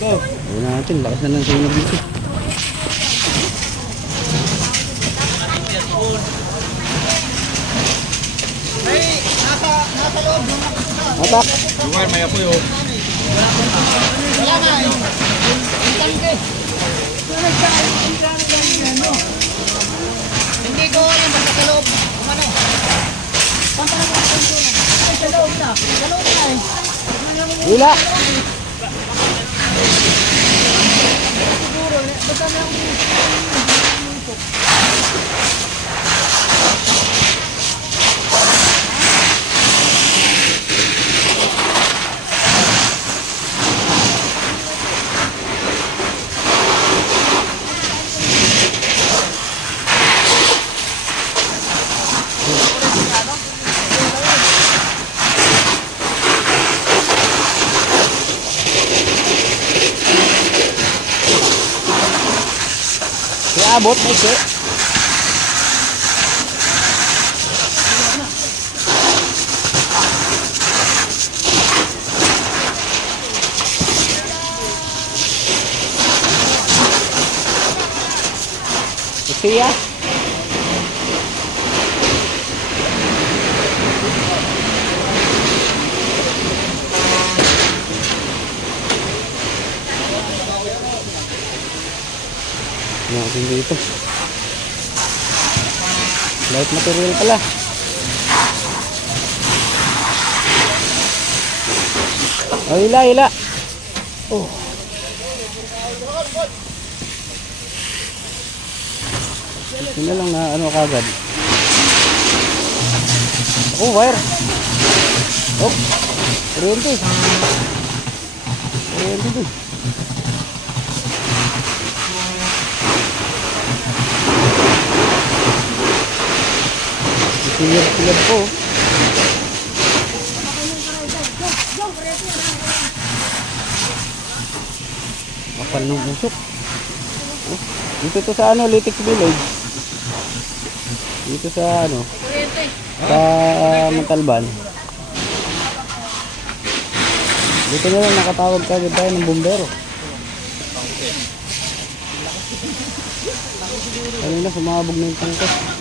Go. Ayun natin, lakas na ng sunog dito. Ay, nasa, nasa loob. Atak! Lugar, may apoy oh. Wala na. Yung, yung tangke. Hindi ko yung basta sa loob. Kung ano. Punta na mo sa loob. Ay, sa loob na. Sa loob na eh. Hila! Siguro, eh, basta na abot, may ke. Siya. Natin dito. Light material pala. Oh, hila, hila. Oh. Ito na lang na ano kagad. Oh, wire. Oh, kuryente. Kuryente Silid-silid po. Kapal ng usok. Dito to sa ano, Litix Village. Dito sa ano, sa Montalban. Dito na lang nakatawag kagad tayo ng bumbero. Kanina sumabog na yung tangke.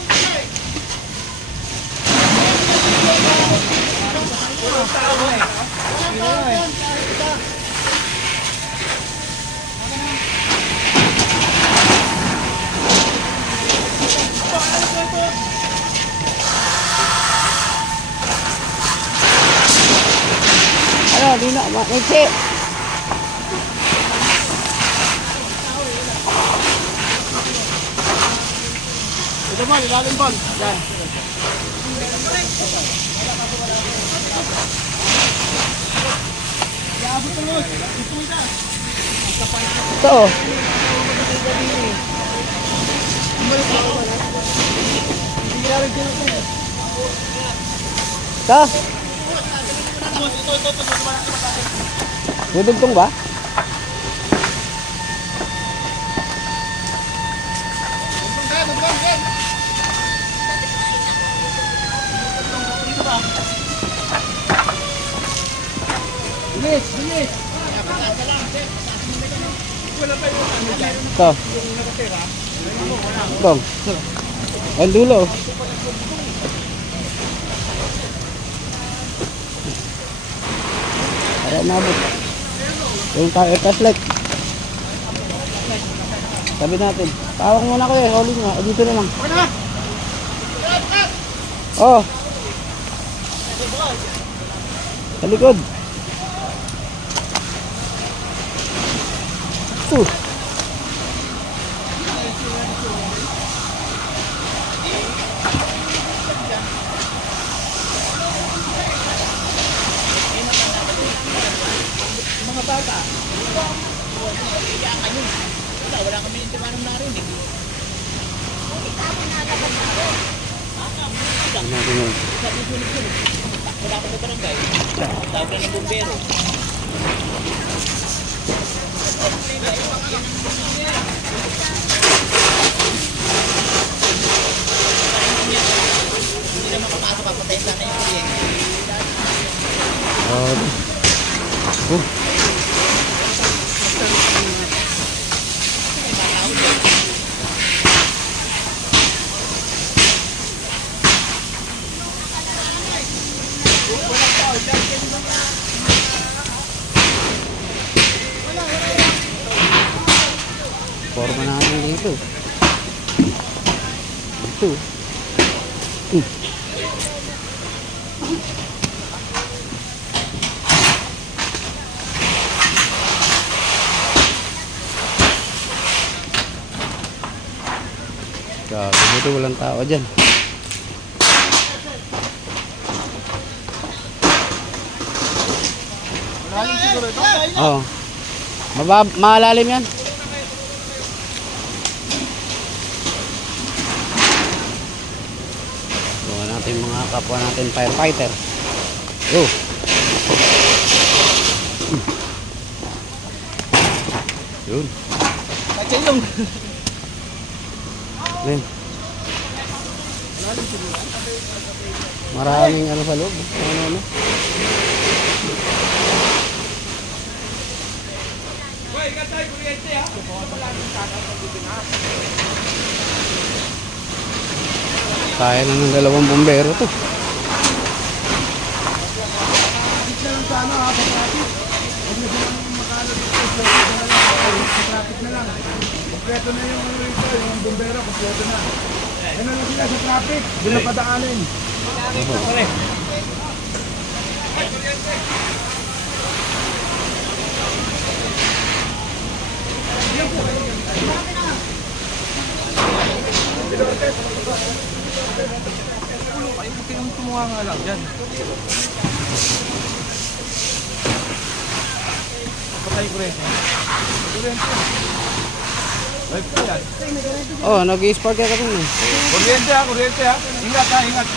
Ano, maiksi. Ito man, ilalim ball. Yan. Ito oh. Ito. Dudugtong ba? Bilis, bilis. Ito. Dong. Ang dulo. Para mabot. Yung ka flashlight. Sabi natin. Tawag muna ko eh. Huli nga. Dito na lang. Oh. Sa likod. Uh. Natin yun. Oh. Oh. Forma natin dito. Dito. Hmm. Grabe, dito walang tao dyan. Ito. Oo. Mabab malalim yan. Gawa natin mga kapwa natin firefighter. Hmm. Yun. Kachilong. Ayun. Maraming ano sa loob. Ano ano. Kaya na ng dalawang bombero to. Kompleto na yung ano rito, yung bumbero, kompleto na. Ano lang sila sa traffic, hindi na padaanin. Ay, puti yung tumuha nga lang dyan. Patay. Ay, po yan. Oh, nag-spark ka rin eh. Kuryente ha, kuryente ha. Ingat ha, ingat.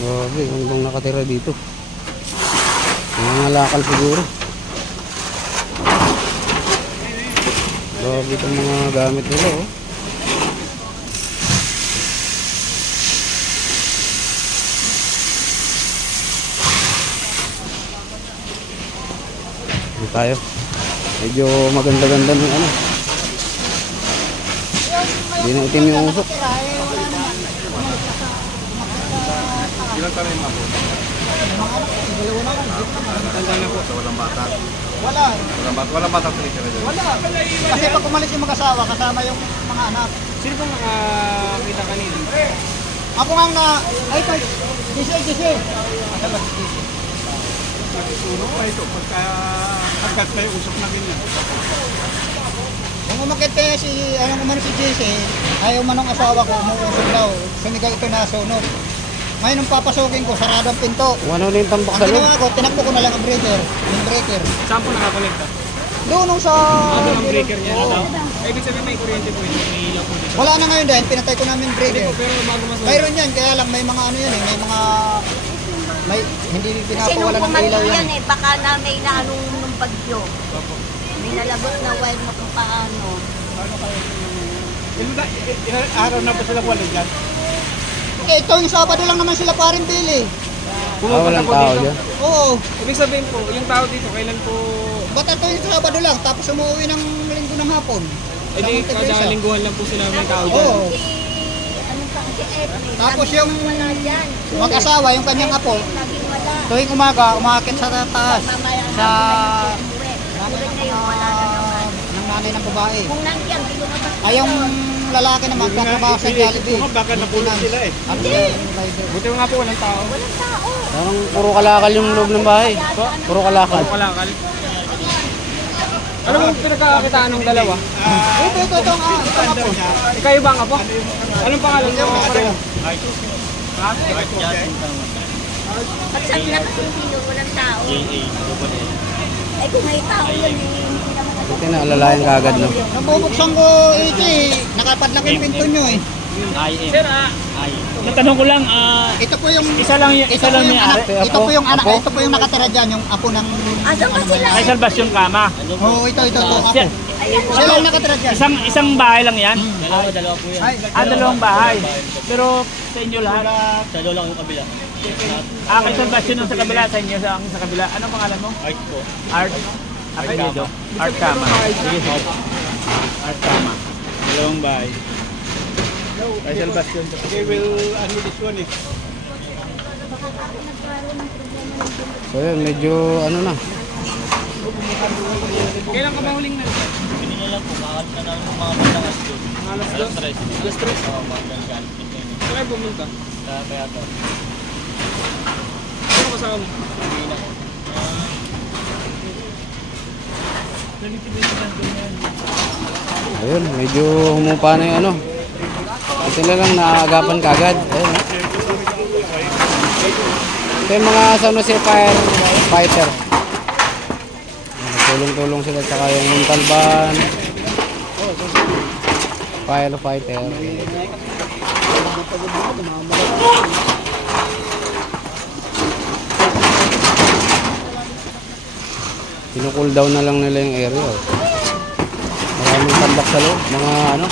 Grabe, hanggang nakatira dito. Mga lakal siguro. Grabe itong mga gamit nila oh. Dito tayo. Medyo maganda-ganda ng ano. Hindi na itim yung usok. Ilan tayo yung ako? Tanda na po. Sa walang bata. Wala. Walang bata. Walang bata. Wala. Kasi pag umalis yung mag-asawa, kasama yung mga anak. Sino pong nakakita kanina? Ako nga na, ay, ay, gisi, gisi. Puro pa ito. Pagka agad kayo usok na ganyan. Kung umakit kaya si, ano umano si JC, ayaw man ng asawa ko, umuusok daw. Sumigaw ito na sunog. Ngayon nung papasukin ko, sarado ang pinto. Kung ano na yung tambak Ang sa loob. ginawa ko, tinakbo ko na lang ang breaker, yung breaker. Saan po nakakonekta? Doon nung sa... Ano ang breaker niya? Oo. Ay, ibig sabihin may kuryente po yun. May ilaw po dito. Wala na ngayon dahil pinatay ko namin breaker. Pero bago mas Mayroon yan, kaya lang may mga ano yan eh, may mga... May, hindi Kasi nung pinapawala ng ilaw yan yan. eh, baka na may naanong nung bagyo. May nalabot na wire na kung paano. Ilan na- i- ilan araw na po sila wala dyan? Eh, ito yung Sabado lang naman sila parin Billy. Ah, walang tao dyan. Oo, Ibig sabihin po, yung tao dito, kailan po... ba't ito yung Sabado lang, tapos umuwi ng linggo ng hapon. Eh di, Sa Monte kada lingguhan lang po sila may tao dyan. Oo. Si, anong pa, si Edwin. Tapos yung wala dyan. Mag-asawa, yung kanyang apo, Laging wala. tuwing umaga, umakit sa taas. Mamaya Sa... umuwi. Umuwi ngayon, wala na naman. ng nanay ng babae. Kung nandiyan, Ay, yung lalaki naman, katrabaho sa Jollibee. Kung baka napulot sila eh. Ano rider? Buti nga po walang tao. Walang tao. Parang puro kalakal yung loob ng bahay. Puro kalakal. Kalakal. Ano mong pinagkakakitaan ng dalawa? Ito, ito, ito, ang ah, ito ang apo. Ikaw ba nga po? Anong pangalan mo? Pag sabi na kasi sino, walang tao. Eh kung may tao yun, eh, hindi. Buti na alalayan kagad no. Nabubuksan ko ito eh. Nakapadlak yung pinto nyo eh. Sir, ah, natanong ko lang, ah, Ito po yung... isa lang y- Ito isa po lang yung may anak. Ito po yung anak. Ito po yung nakatira dyan. Yung apo ng... Asan ba sila? May salvation kama. Oo, ito, ito, ito. Apo. Siya, Ayan. Siya lang nakatira dyan. isang isang bahay lang yan. Ay, Ah, dalawang bahay. Pero sa inyo lahat. Sa lola ko yung kabila. Ah, kay Salvation yung sa kabila, sa inyo sa, sa kabila. Ano pangalan mo? Art po. Art. Arkama. Arkama. Sige, Arkama. Dalawang bahay. Rizal Bastion. Okay, we'll ano this one eh. So yun, medyo ano na. Kailan ka ba huling na? Hindi lang po, kakalit na namin mga bandang alas doon. Alas dos? Alas tres? Oo, mga bandang Saan kayo pumunta? Sa Payato. Sino kasama mo? Ayun, medyo humupa na yung ano. Ito na lang naagapan kagad. Ayun. Ito yung mga San Jose Fire Fighter. Tulong-tulong sila tsaka yung Montalban. Firefighter. Kinukool down na lang nila yung area. oh. Maraming tambak sa loob. Mga ano.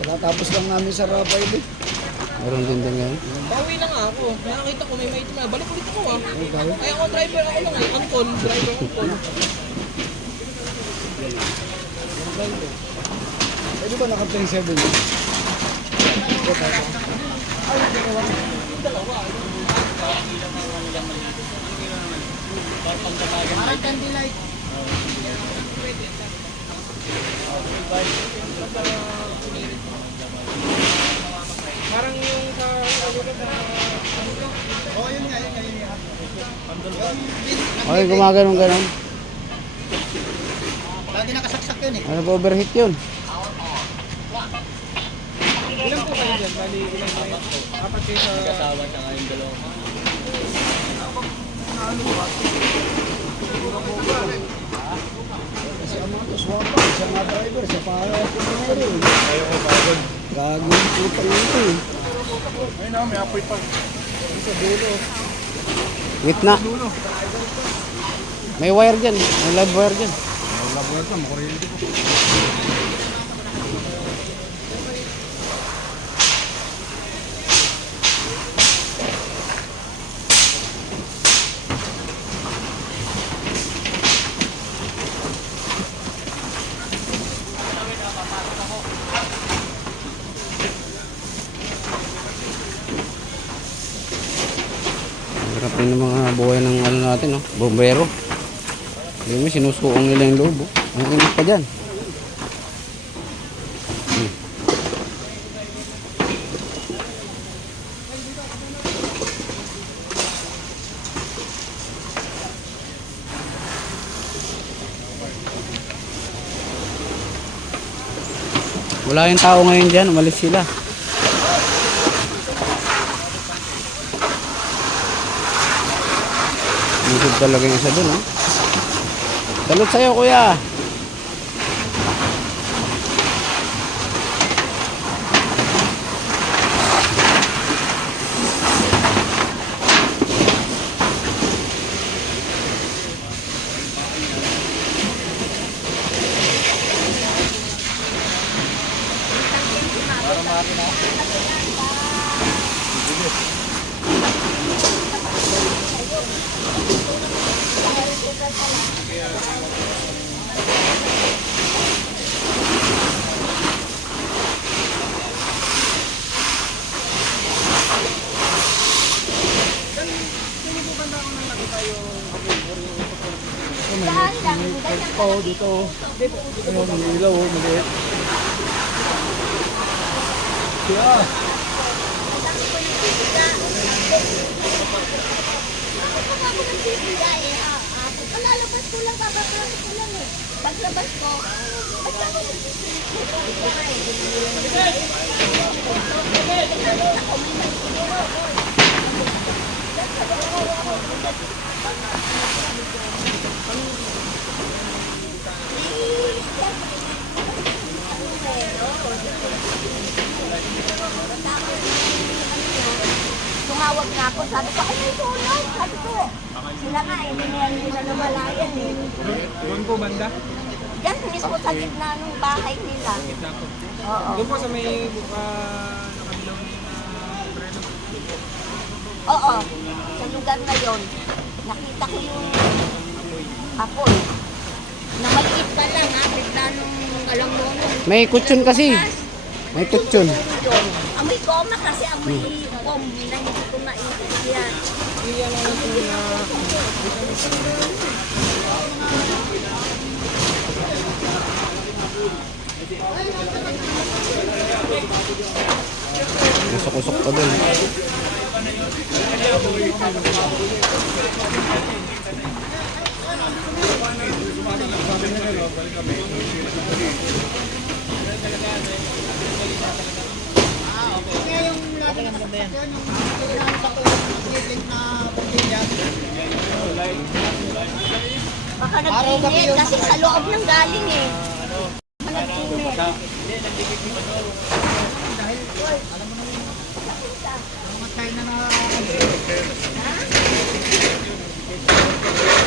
Pagkatapos lang namin sa Rapay eh. Meron din din ngayon. Pauwi na nga ako. Kaya nakita ko may itim na. Balik ulit ako ah. Kaya ako driver ako lang eh. Ancon. Driver Ancon. Pwede ba naka-27 yun? Parang yung sa... Oo, yun nga, yun nga, yun nga. Okay, gumaganon ganon. Lagi nakasaksak yun eh. Ano ba overheat yun? Ilan po kayo dyan? Bali, ilan kayo? Apat kayo sa... Kasama siya ngayong dalawa. Kasi ang mga tuswapa, siya nga driver, siya pa kaya kuminero eh. Ayaw ko pagod. Gagawin puta nito eh. Ayun na, may apoy pa. Gitna. May wire dyan. May live wire dyan. Hirap rin ng mga buhay ng no? Bombero. Hindi mo, sinusuong nila yung loob, oh. Ang init pa dyan. Wala yung tao ngayon dyan, umalis sila. Isip talaga yung isa dun, oh. Salute sa'yo, kuya. Saan lang, ganyan Oo, dito. Ayun, may ilaw oh, maliit. Kaya, palalabas ko lang, bababas ko lang eh. Paglabas ko, Tumawag nga ako, sabi ko, ay may tulong. Sabi ko, sila nga eh, hindi na namalayan eh. Doon po banda? Yan mismo sa gitna ng bahay nila. Oo. Doon po sa may buka nakabilaw niyo. Oo, sa lugar na yon. Nakita ko yung apoy. Na maliit pa lang ha, bigla nung alam mo nung May kutsyon kasi. May kutsyon. yun. Amoy goma kasi amoy gom na hindi ko maintindihan. Usok-usok pa dun. Yung lagi na maganda yan. Yung kailangan sa tuwa ng gilid na pagkilya. Baka yun. kasi sa loob ng galing eh. Nag-init. Mga China na Teka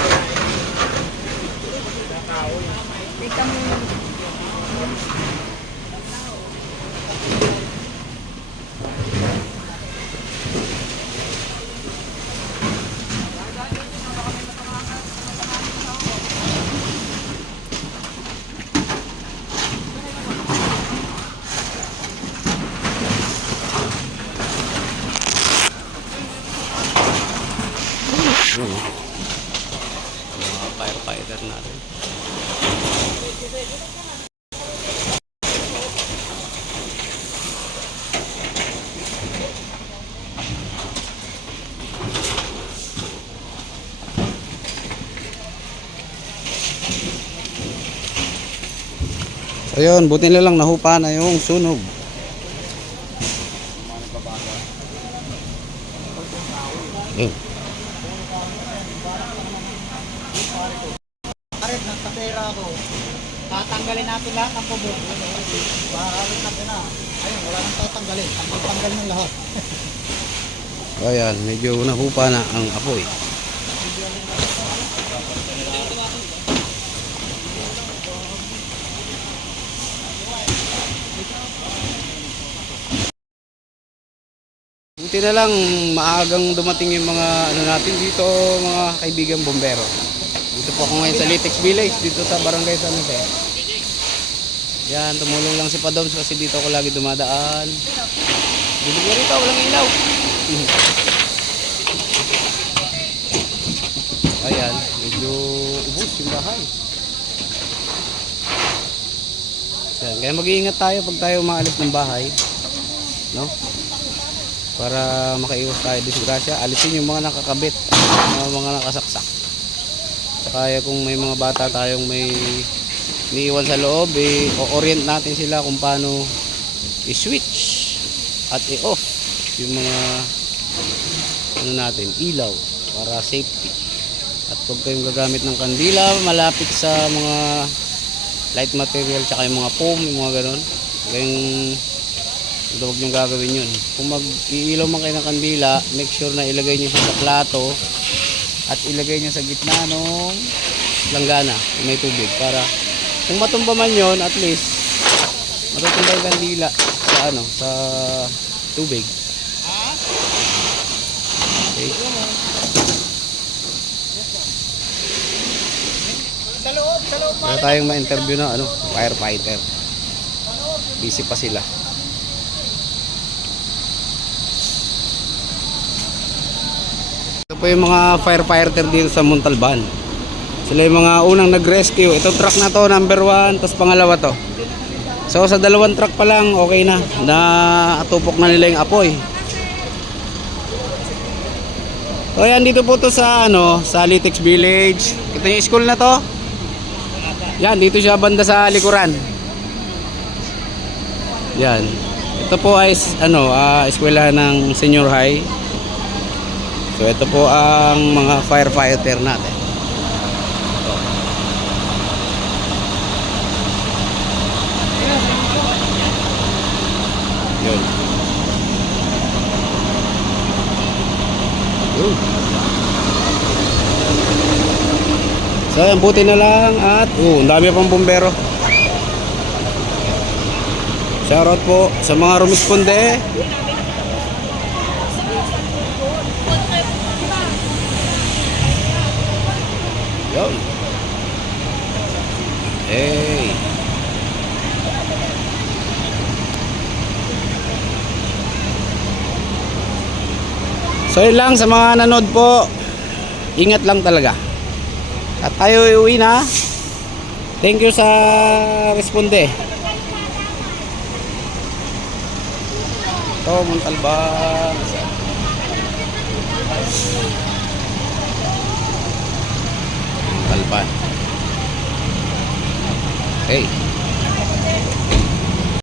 So yun, buti na lang nahupa na yung sunog. Yun. Karet, nagkapera ako. Tatanggalin natin lahat ng bubuk. Maramit natin na. Ayun, wala nang tatanggalin. Tanggal ng lahat. Ayan, medyo nahupa na ang apoy. Buti na lang maagang dumating yung mga ano natin dito, mga kaibigan bombero. Dito po ako ngayon sa Litex Village, dito sa Barangay San Jose. Yan, tumulong lang si Padoms kasi dito ako lagi dumadaan. Dilig na rito, walang ilaw. Ayan, medyo ubos yung bahay. Ayan, kaya mag-iingat tayo pag tayo umaalis ng bahay. No? Para makaiwas tayo disgrasya. Alisin yung mga nakakabit, mga, mga nakasaksak. Kaya kung may mga bata tayong may niiwan sa loob, eh, o-orient natin sila kung paano i-switch at i-off yung mga ano natin, ilaw para safety. At huwag kayong gagamit ng kandila malapit sa mga light material tsaka yung mga foam, yung mga ganon. Huwag kayong huwag nyo gagawin yun. Kung mag-iilaw man kayo ng kandila, make sure na ilagay siya sa plato at ilagay nyo sa gitna ng langgana, yung may tubig para kung matumba man yon at least matutumba yung kandila sa ano, sa tubig. Okay. Wala tayong ma-interview na ano, firefighter. Busy pa sila. Po yung mga firefighter dito sa Montalban. Sila yung mga unang nag-rescue. Ito truck na to, number one, tapos pangalawa to. So sa dalawang truck pa lang, okay na. Na atupok na nila yung apoy. So yan, dito po to sa ano, sa Litex Village. Ito yung school na to. Yan, dito siya banda sa likuran. Yan. Ito po ay ano, ah, eskwela ng senior high. So ito po ang mga firefighter natin. Yun. Yun. So ayan, buti na lang at oh, ang dami pang bumbero. Shoutout po sa mga rumisponde. Hey. So yun lang sa mga nanood po. Ingat lang talaga. At tayo iuwi na. Thank you sa responde. Ito, Montalban. Montalban. Okay.